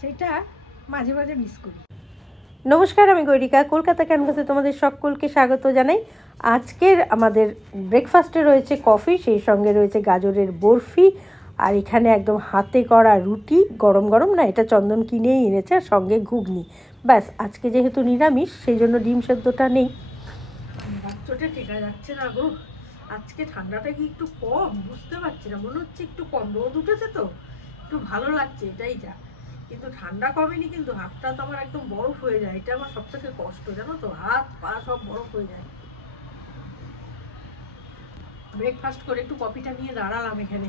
সেটা মাঝে মাঝে মিস করি। নমস্কার, আমি গৈরিকা, কলকাতা ক্যানভাসে তোমাদের সকলকে স্বাগত জানাই। আজকের আমাদের ব্রেকফাস্টে রয়েছে কফি, সেই সঙ্গে রয়েছে গাজরের বরফি, আর এখানে একদম হাতে করা রুটি, গরম গরম না, এটা চন্দন কিনেই এনেছে, আর সঙ্গে ঘুগনি। ব্যাস, আজকে যেহেতু নিরামিষ সেই জন্য ডিম সেদ্ধটা নেই। বাচ্চাটা টেকা যাচ্ছে না গো, আজকে ঠান্ডাটা কি একটু কম বুঝতে পারছি না, মনে হচ্ছে একটু কম, রোদ উঠেছে তো একটু ভালো লাগছে, এটাই যা। কিন্তু ঠান্ডা কমেনি, কিন্তু হাতটা তো আমার একদম বরফ হয়ে যায়, এটা আমার সব থেকে কষ্ট, জানো তো, হাত পা সব বরফ হয়ে যায়। ব্রেকফাস্ট করে একটু কফিটা নিয়ে দাঁড়ালাম এখানে,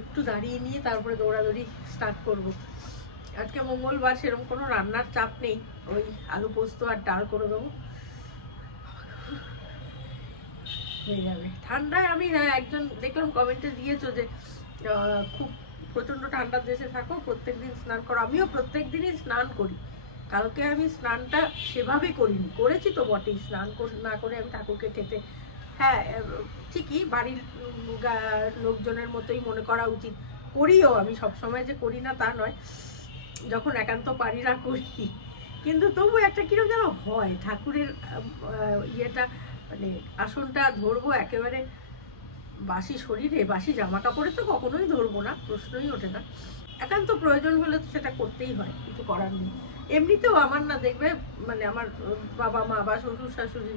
একটু দাঁড়িয়ে নিয়ে তারপরে দৌড়াদৌড়ি স্টার্ট করব। আজকে মঙ্গলবার, সেরকম কোনো রান্নার চাপ নেই, ওই আলু পোস্ত আর ডাল করে দেবো, হয়ে যাবে। ঠান্ডায় আমি একজন দেখলাম কমেন্টে দিয়েছো যে খুব প্রচন্ড ঠান্ডার দেশে থাকো, প্রত্যেকদিন স্নান করো। আমিও প্রত্যেক দিনই স্নান করি। কালকে আমি স্নানটা সেভাবে করিনি, করেছি তো বটেই, স্নান না করে আমি ঠাকুরকে খেতে, হ্যাঁ ঠিকই বাড়ির লোকজনের মতোই মনে করা উচিত, করিও। আমি সবসময় যে করি না তা নয়, যখন একান্ত পারি না করি, কিন্তু তবু একটা কিরকম যেন হয় ঠাকুরের ইয়েটা, মানে আসনটা ধরবো একেবারে বাসি শরীরে, বাসি জামা কাপড়ে তো কখনোই ধরবো না, প্রশ্নই ওঠে না। একান্ত প্রয়োজন হলে তো সেটা করতেই হয়, কিছু করার নেই। এমনিতেও আমার না দেখবে, মানে আমার বাবা মা বা শ্বশুর শাশুড়ি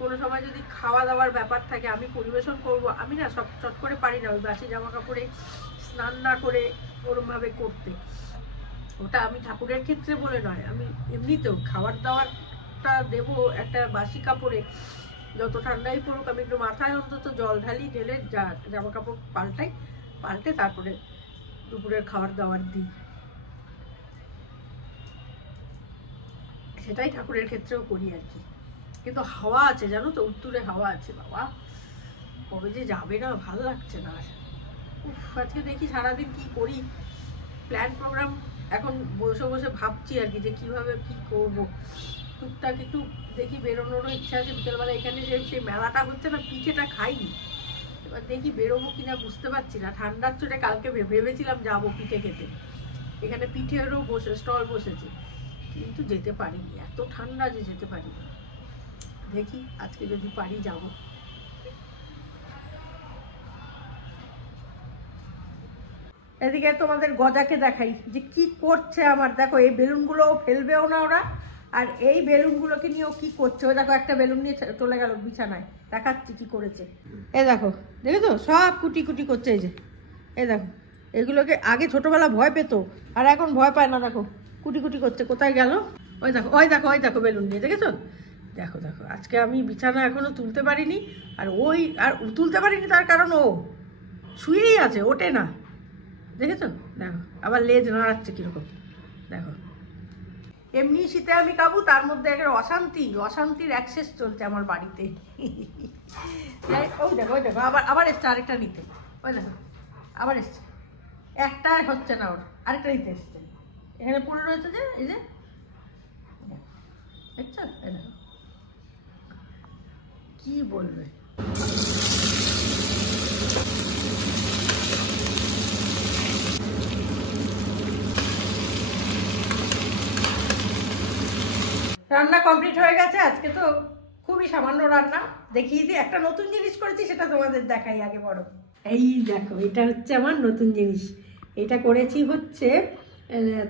কোনো সময় যদি খাওয়া দাওয়ার ব্যাপার থাকে, আমি পরিবেশন করব, আমি না সব চট করে পারি না ওই বাসি জামা কাপড়ে স্নান না করে ওরমভাবে করতে। ওটা আমি ঠাকুরের ক্ষেত্রে বলে নয়, আমি এমনিতেও খাবার দাবারটা দেবো একটা বাসি কাপড়ে, যত ঠান্ডাই পড়ুক আমি একটু মাথায় অন্তত জল ঢালি, ঢেলে জামা কাপড় পাল্টে তারপরে দুপুরের খাবার দাবার দিই। সেটাই ঠাকুরের ক্ষেত্রেও করি আর কি। কিন্তু হাওয়া আছে জানো তো, উত্তুরে হাওয়া আছে, বাবা কবে যে যাবে না, ভালো লাগছে না। আজকে দেখি সারাদিন কি করি, প্ল্যান প্রোগ্রাম এখন বসে বসে ভাবছি আর কি, যে কিভাবে কি করব। টুকটাক একটু দেখি বেরোনোরও ইচ্ছা আছে বিকেলবেলা, এখানে যে সেই মেলাটা হচ্ছে না, পিঠেটা খাইনি, এবার দেখি বেরোবো কিনা বুঝতে পারছি না। ঠান্ডার চোটে কালকে ভেবেছিলাম যাবো পিঠে খেতে, এখানে পিঠেরও স্টল বসেছে, কিন্তু যেতে পারিনি, এত ঠান্ডা যে যেতে পারিনি। দেখি আজকে যদি পারি যাবো। এদিকে তোমাদের গজাকে দেখাই যে কি করছে আমার, দেখো এই বেলুনগুলো ফেলবেও না ওরা, আর এই বেলুনগুলোকে নিয়েও কি করছে। ও দেখো একটা বেলুন নিয়ে চলে গেল বিছানায়, দেখাচ্ছি কি করেছে। দেখো দেখেছো সব কুটি কুটি করছে, এই যে এই দেখো, এগুলোকে আগে ছোটবেলা ভয় পেতো, আর এখন ভয় পায় না, দেখো কুটি কুটি করছে। কোথায় গেল? ওই দেখো ওই দেখো ওই দেখো বেলুন নিয়ে, দেখেছো? দেখো দেখো, আজকে আমি বিছানা এখনো তুলতে পারিনি, আর তুলতে পারিনি তার কারণ ও শুয়েই আছে, ওঠে না, দেখেছো? দেখো আবার লেজ নাড়াচ্ছে কিরকম, দেখো। এমনি শীতে আমি কাবু, তার মধ্যে একটা অশান্তির অ্যাক্সেস চলছে আমার বাড়িতে। ওই দেখো আবার এসছে আরেকটা নিতে, ওই দেখো আবার এসছে, একটা হচ্ছে না ওর, আরেকটা নিতে এসছে। এখানে পড়ে রয়েছে যে, এই যে দেখছো, এই দেখো কি বলবে। রান্না কমপ্লিট হয়ে গেছে, আজকে তো খুবই সামান্য রান্না। দেখিয়ে দিই, একটা নতুন জিনিস করেছি, সেটা তোমাদের দেখাই আগে বড়। এই দেখো, এটা হচ্ছে আমার নতুন জিনিস। এটা করেছি হচ্ছে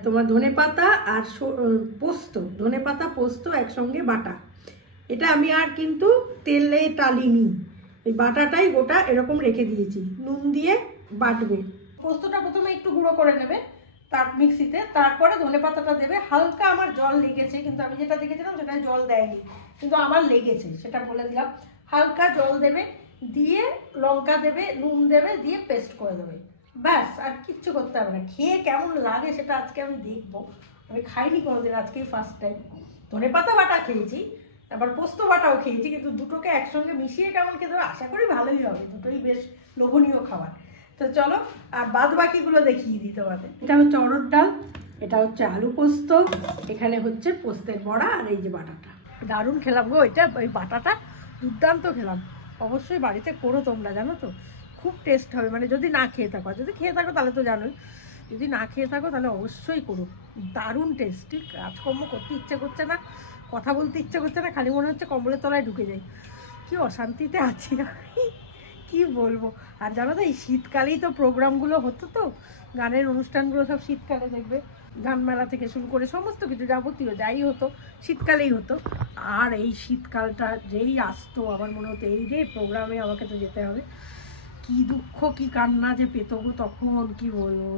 তোমার ধনেপাতা আর পোস্ত, ধনেপাতা পোস্ত একসঙ্গে বাটা। এটা আমি আর কিন্তু তেলে টালিনি, এই বাটাটাই গোটা এরকম রেখে দিয়েছি, নুন দিয়ে বাটবে। পোস্তটা প্রথমে একটু গুঁড়ো করে নেবে তার মিক্সিতে, তারপরে ধনেপাতাটা দেবে। হালকা আমার জল লেগেছে, কিন্তু আমি যেটা দেখেছিলাম সেটা জল দেয়নি, কিন্তু আমার লেগেছে, সেটা বলে দিলাম। হালকা জল দেবে, দিয়ে লঙ্কা দেবে, নুন দেবে, দিয়ে পেস্ট করে দেবে, ব্যাস। আর কিচ্ছু করতে হবে না। খেয়ে কেমন লাগে সেটা আজকে আমি দেখবো, আমি খাইনি কোনোদিন, আজকেই ফার্স্ট টাইম। ধনেপাতা বাটা খেয়েছি, আবার পোস্ত বাটাও খেয়েছি, কিন্তু দুটোকে একসঙ্গে মিশিয়ে কেমন খেতে হবে, আশা করি ভালোই হবে, দুটোই বেশ লোভনীয় খাবার। তো চলো আর বাদ বাকিগুলো দেখিয়ে দিই তোমাদের। এটা হচ্ছে অরহর ডাল, এটা হচ্ছে আলু পোস্ত, এখানে হচ্ছে পোস্তের বড়া, আর এই যে বাটাটা। দারুণ খেলাম গো, এটা ওই বাটাটা দুর্দান্ত খেলাম। অবশ্যই বাড়িতে করো তোমরা, জানো তো খুব টেস্ট হবে, মানে যদি না খেয়ে থাকো, যদি খেয়ে থাকো তাহলে তো জানোই। যদি না খেয়ে থাকো তাহলে অবশ্যই করো, দারুণ টেস্টি। কাজকর্ম করতে ইচ্ছে করছে না, কথা বলতে ইচ্ছে করছে না, খালি মনে হচ্ছে কম্বলের তলায় ঢুকে যাই, কি অশান্তিতে আছি আমি, কি বলবো। আর জানো তো এই শীতকালেই তো প্রোগ্রামগুলো হতো, তো গানের অনুষ্ঠানগুলো সব শীতকালে দেখবে, গান মেলা থেকে শুরু করে সমস্ত কিছু যাবতীয় যাই হতো শীতকালেই হতো। আর এই শীতকালটা যেই আসতো আমার মনে হতো এই রে প্রোগ্রামে আমাকে তো যেতে হবে, কি দুঃখ কি কান্না যে পেতো তখন, কি বলবো।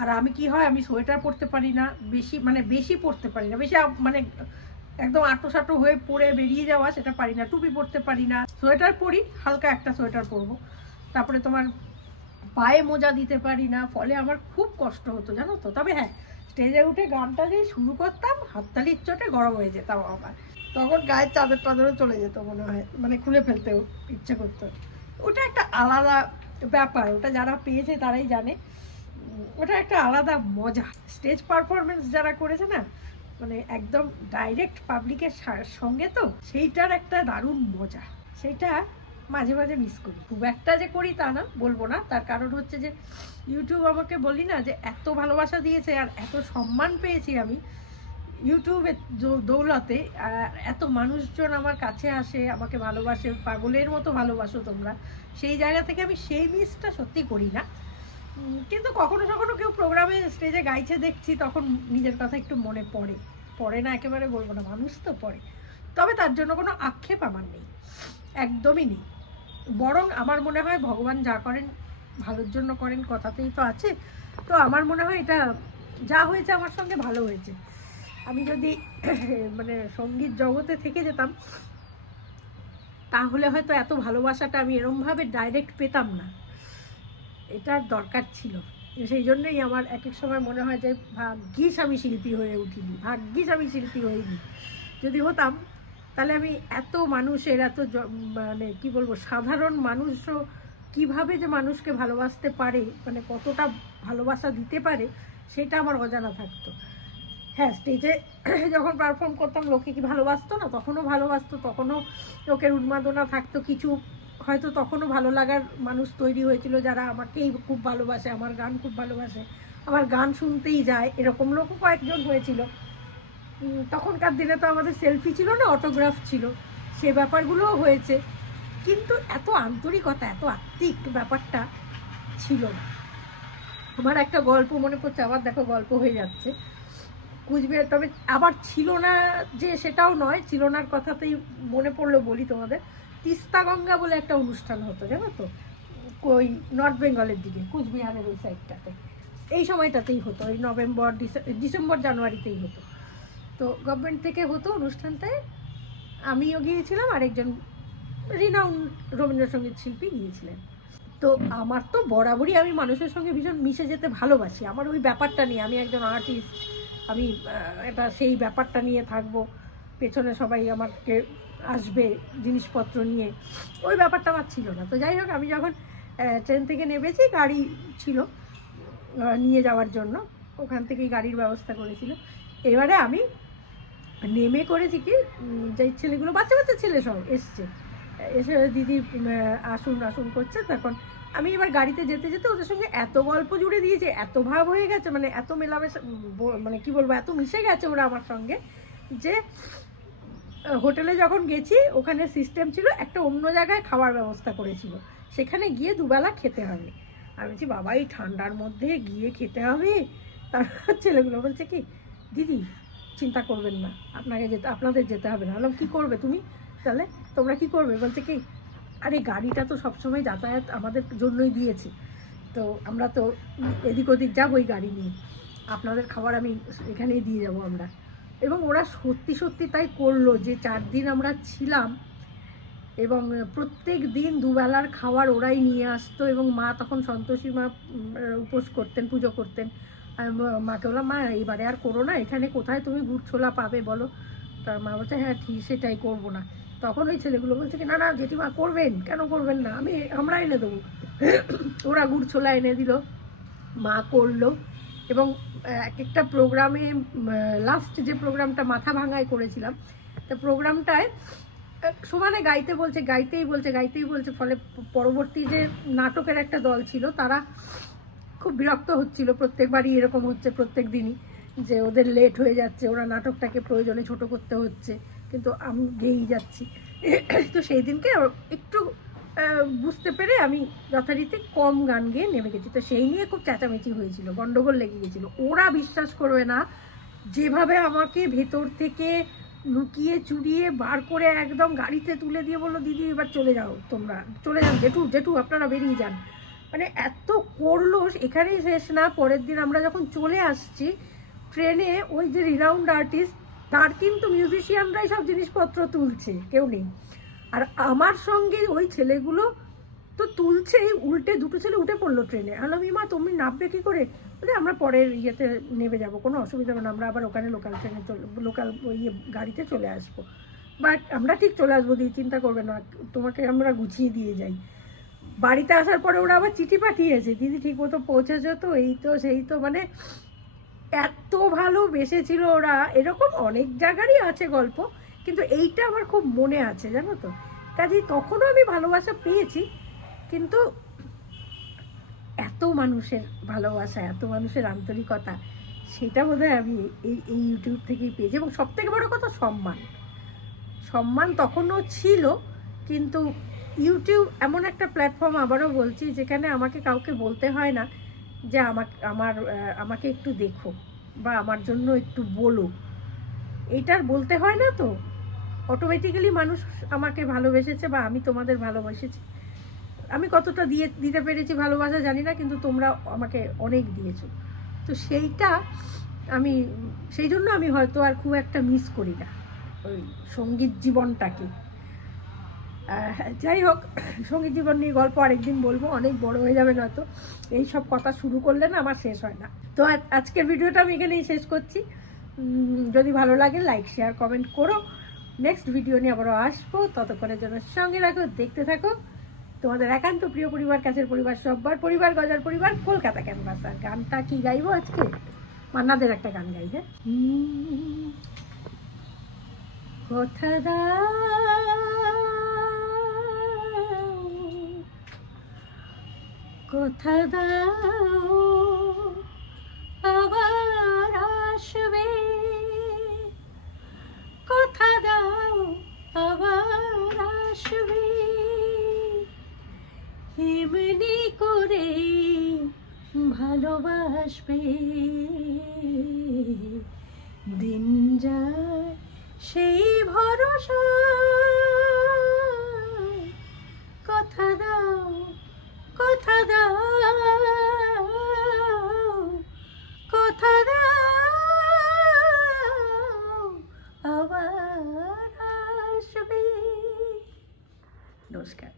আর আমি কি হয়, আমি সোয়েটার পরতে পারি না বেশি, মানে বেশি পরতে পারি না বেশি, মানে একদম আটো সাটো হয়ে পরে বেরিয়ে যাওয়া সেটা পারি না, টুপি পরতে পারি না, সোয়েটার পরি, হালকা একটা সোয়েটার পরবো, তারপরে তোমার পায়ে মোজা দিতে পারি না, ফলে আমার খুব কষ্ট হতো জানো তো। তবে হ্যাঁ, স্টেজে উঠে গানটা যে শুরু করতাম হাততালির চোটে গরম হয়ে যেতাম আমার, তখন গায়ের চাদর টাদরও চলে যেত মনে হয়, মানে খুলে ফেলতেও ইচ্ছে করতো। ওটা একটা আলাদা ব্যাপার, ওটা যারা পেয়েছে তারাই জানে, ওটা একটা আলাদা মজা। স্টেজ পারফরমেন্স যারা করেছে না, মানে একদম ডাইরেক্ট পাবলিকের সঙ্গে, তো সেইটার একটা দারুণ মজা, সেইটা মাঝে মাঝে মিস করি। খুব একটা যে করি তা না, বলবো না, তার কারণ হচ্ছে যে ইউটিউব আমাকে বলি না যে এত ভালোবাসা দিয়েছে আর এত সম্মান পেয়েছি আমি ইউটিউবের দৌলতে, আর এত মানুষজন আমার কাছে আসে, আমাকে ভালোবাসে, পাগলের মতো ভালোবাসো তোমরা, সেই জায়গা থেকে আমি সেই মিসটা সত্যি করি না। কিন্তু কখনো কখনো কেউ প্রোগ্রামে স্টেজে গাইছে দেখছি, তখন নিজের কথা একটু মনে পড়ে, পড়ে না একেবারে বলবো না, মানুষ তো পড়ে, তবে তার জন্য কোনো আক্ষেপ আমার নেই, একদমই নেই। বরং আমার মনে হয় ভগবান যা করেন ভালোর জন্য করেন, কথাতেই তো আছে। তো আমার মনে হয় এটা যা হয়েছে আমার সঙ্গে ভালো হয়েছে। আমি যদি মানে সঙ্গীত জগতে থেকে যেতাম তাহলে হয়তো এত ভালোবাসাটা আমি এরমভাবে ডাইরেক্ট পেতাম না, এটার দরকার ছিল। সেই জন্যই আমার এক এক সময় মনে হয় যে ভাগ্যিস আমি শিল্পী হয়ে উঠিনি, ভাগ্যিস আমি শিল্পী হইনি। যদি হতাম তাহলে আমি এত মানুষের এত মানে কি বলবো, সাধারণ মানুষও কিভাবে যে মানুষকে ভালোবাসতে পারে, মানে কতটা ভালোবাসা দিতে পারে, সেটা আমার অজানা থাকতো। হ্যাঁ, স্টেজে যখন পারফর্ম করতাম লোকে কি ভালোবাসতো না, তখনও ভালোবাসতো, তখনও লোকের উন্মাদনা থাকতো কিছু, হয়তো তখনও ভালো লাগার মানুষ তৈরি হয়েছিল যারা আমাকেই খুব ভালোবাসে, আমার গান খুব ভালোবাসে, আমার গান শুনতেই যায়, এরকম লোকও কয়েকজন হয়েছিল। তখনকার দিনে তো আমাদের সেলফি ছিল না, অটোগ্রাফ ছিল, সে ব্যাপারগুলোও হয়েছে, কিন্তু এত আন্তরিকতা, এত আত্মিক ব্যাপারটা ছিল না। আমার একটা গল্প মনে পড়ছে, আবার দেখো গল্প হয়ে যাচ্ছে, কুচবিহার, তবে আবার ছিল না যে সেটাও নয়, ছিল নার কথাতেই মনে পড়লো বলি তোমাদের। তিস্তা গঙ্গা বলে একটা অনুষ্ঠান হতো জানো তো, ওই নর্থ বেঙ্গলের দিকে, কুচবিহারের ওই সাইডটাতে, এই সময়টাতেই হতো, ওই নভেম্বর ডিসেম্বর জানুয়ারিতেই হতো। তো গভর্নমেন্ট থেকে হতো অনুষ্ঠানটায়, আমিও গিয়েছিলাম, আরেকজন রিনাউন্ড রবীন্দ্রসঙ্গীত শিল্পী গিয়েছিলেন। তো আমার তো বরাবরই আমি মানুষের সঙ্গে ভীষণ মিশে যেতে ভালোবাসি, আমার ওই ব্যাপারটা নিয়ে, আমি একজন আর্টিস্ট, আমি এটা সেই ব্যাপারটা নিয়ে থাকবো, পেছনে সবাই আমাকে আসবে জিনিসপত্র নিয়ে, ওই ব্যাপারটা আমার ছিল না। তো যাই হোক, আমি যখন ট্রেন থেকে নেমেছি, গাড়ি ছিল নিয়ে যাওয়ার জন্য, ওখান থেকেই গাড়ির ব্যবস্থা করেছিল। এবারে আমি নেমে করেছি কি, যে ছেলেগুলো বাচ্চা বাচ্চা ছেলে সব এসছে, এসে দিদি আসুন আসুন করছে, তখন আমি এবার গাড়িতে যেতে যেতে ওদের সঙ্গে এত গল্প জুড়ে দিয়েছে, এত ভাব হয়ে গেছে, মানে এত মেলামেশা, মানে কি বলবো, এত মিশে গেছে ওরা আমার সঙ্গে, যে হোটেলে যখন গেছি ওখানে সিস্টেম ছিল একটা অন্য জায়গায় খাওয়ার ব্যবস্থা করেছিল, সেখানে গিয়ে দুবেলা খেতে হবে। আমি বলছি বাবা এই ঠান্ডার মধ্যে গিয়ে খেতে হবে? তারপর ছেলেগুলো বলছে কি, দিদি চিন্তা করবেন না, আপনাদের যেতে হবে না। বললাম কি করবে তুমি তাহলে, তোমরা কি করবে? বলছে কি, আরে গাড়িটা তো সবসময় যাতায়াত আমাদের জন্যই দিয়েছি, তো আমরা তো এদিক ওদিক যাবো ওই গাড়ি নিয়ে, আপনাদের খাবার আমি এখানেই দিয়ে যাব আমরা। এবং ওরা সত্যি সত্যি তাই করলো, যে 4 দিন আমরা ছিলাম এবং প্রত্যেক দিন দুবেলার খাবার ওরাই নিয়ে আসতো। এবং মা তখন সন্তোষী মা উপোস করতেন, পুজো করতেন। মাকে বললাম, মা এইবারে আর করো না, এখানে কোথায় তুমি গুড় ছোলা পাবে বলো? তার মা বলছে হ্যাঁ ঠিক, সেটাই করবো না। তখন ওই ছেলেগুলো বলছে কি, না না জেঠিমা করবেন, কেন করবেন না, আমরা এনে দেবো। ওরা গুড় ছোলা এনে দিল, মা করলো। এবং এক একটা প্রোগ্রামে, লাস্ট যে প্রোগ্রামটা মাথা ভাঙায় করেছিলাম, তা প্রোগ্রামটায় সমানে গাইতেই বলছে, ফলে পরবর্তী যে নাটকের একটা দল ছিল তারা খুব বিরক্ত হচ্ছিল, প্রত্যেকবারই এরকম হচ্ছে, প্রত্যেক দিনই যে ওদের লেট হয়ে যাচ্ছে, ওরা নাটকটাকে প্রয়োজনে ছোট করতে হচ্ছে, কিন্তু আমি গেয়েই যাচ্ছি। তো সেই দিনকে একটু বুঝতে পেরে আমি যথারীতি কম গান গেয়ে নেমে গেছি। তো সেই নিয়ে খুব চেঁচামেচি হয়েছিল, গন্ডগোল লেগে গেছিলো। ওরা বিশ্বাস করবে না যেভাবে আমাকে ভেতর থেকে লুকিয়ে চুরিয়ে বার করে একদম গাড়িতে তুলে দিয়ে বললো, দিদি এবার চলে যাও, তোমরা চলে যান, জেঠু জেঠু আপনারা বেরিয়ে যান। মানে এত করলো, এখানেই শেষ না। পরের দিন আমরা যখন চলে আসছি ট্রেনে, ওই যে রিনাউন্ড আর্টিস্ট, তার কিন্তু মিউজিশিয়ানরাই সব জিনিসপত্র তুলছে, কেউ নেই। আর আমার সঙ্গে ওই ছেলেগুলো তো তুলছেই, উল্টে দুটো ছেলে উঠে পড়লো ট্রেনে। আমি মা তুমি নামবে কি করে? বলে আমরা পরের ইয়েতে নেমে যাবো, কোনো অসুবিধা হবে না, আমরা আবার ওখানে লোকাল ট্রেনে লোকাল গাড়িতে চলে আসবো। বাট আমরা ঠিক চলে আসবো, দিদি চিন্তা করবে না, তোমাকে আমরা গুছিয়ে দিয়ে যাই। বাড়িতে আসার পরে ওরা আবার চিঠি পাঠিয়েছে, দিদি ঠিক মতো পৌঁছেছ তো, এই তো সেই তো। মানে এত ভালোবেসেছিল ওরা। এরকম অনেক জায়গারই আছে গল্প, কিন্তু এইটা আমার খুব মনে আছে, জানো তো। কাজেই তখনও আমি ভালোবাসা পেয়েছি, কিন্তু এত মানুষের ভালোবাসা, এত মানুষের আন্তরিকতা, সেটা বোধহয় আমি এই ইউটিউব থেকেই পেয়েছি। এবং সব থেকে বড় কথা, সম্মান তখনও ছিল, কিন্তু ইউটিউব এমন একটা প্ল্যাটফর্ম, আবারও বলছি, যেখানে আমাকে কাউকে বলতে হয় না যে আমাকে একটু দেখো বা আমার জন্য একটু বলো, এইটার বলতে হয় না। তো অটোমেটিক্যালি মানুষ আমাকে ভালোবেসেছে বা আমি তোমাদের ভালোবেসেছি। আমি কতটা দিতে পেরেছি ভালোবাসা জানি না, কিন্তু তোমরা আমাকে অনেক দিয়েছো। তো সেই জন্য আমি হয়তো আর খুব একটা মিস করি না ওই সঙ্গীত জীবনটাকে। যাই হোক, সঙ্গীত জীবন নিয়ে গল্প আরেকদিন বলবো, অনেক বড় হয়ে যাবে নয়তো। এই সব কথা শুরু করলে না আমার শেষ হয় না। তো আজকের ভিডিওটা আমি এখানেই শেষ করছি। যদি ভালো লাগে লাইক শেয়ার কমেন্ট করো। নেক্সট ভিডিও নিয়ে আবারও আসবো, ততক্ষণের জন্য সঙ্গে রাখো, দেখতে থাকো। তোমাদের একান্ত প্রিয় পরিবার, কাছের পরিবার, সব্বার পরিবার, গজার পরিবার, কলকাতা ক্যানভাস। আর গানটা কি গাইবো আজকে? মান্নাদের একটা গান গাই। হ্যাঁ, কথা দাও, কথা দাও, আবার আসবে, কথা দাও, আবার আসবে, এমনি করে ভালোবাসবে, দিন যায় সেই ভরসা, কথা দাও, কথা দাও, কথা দাও, আবার আসবে। নমস্কার।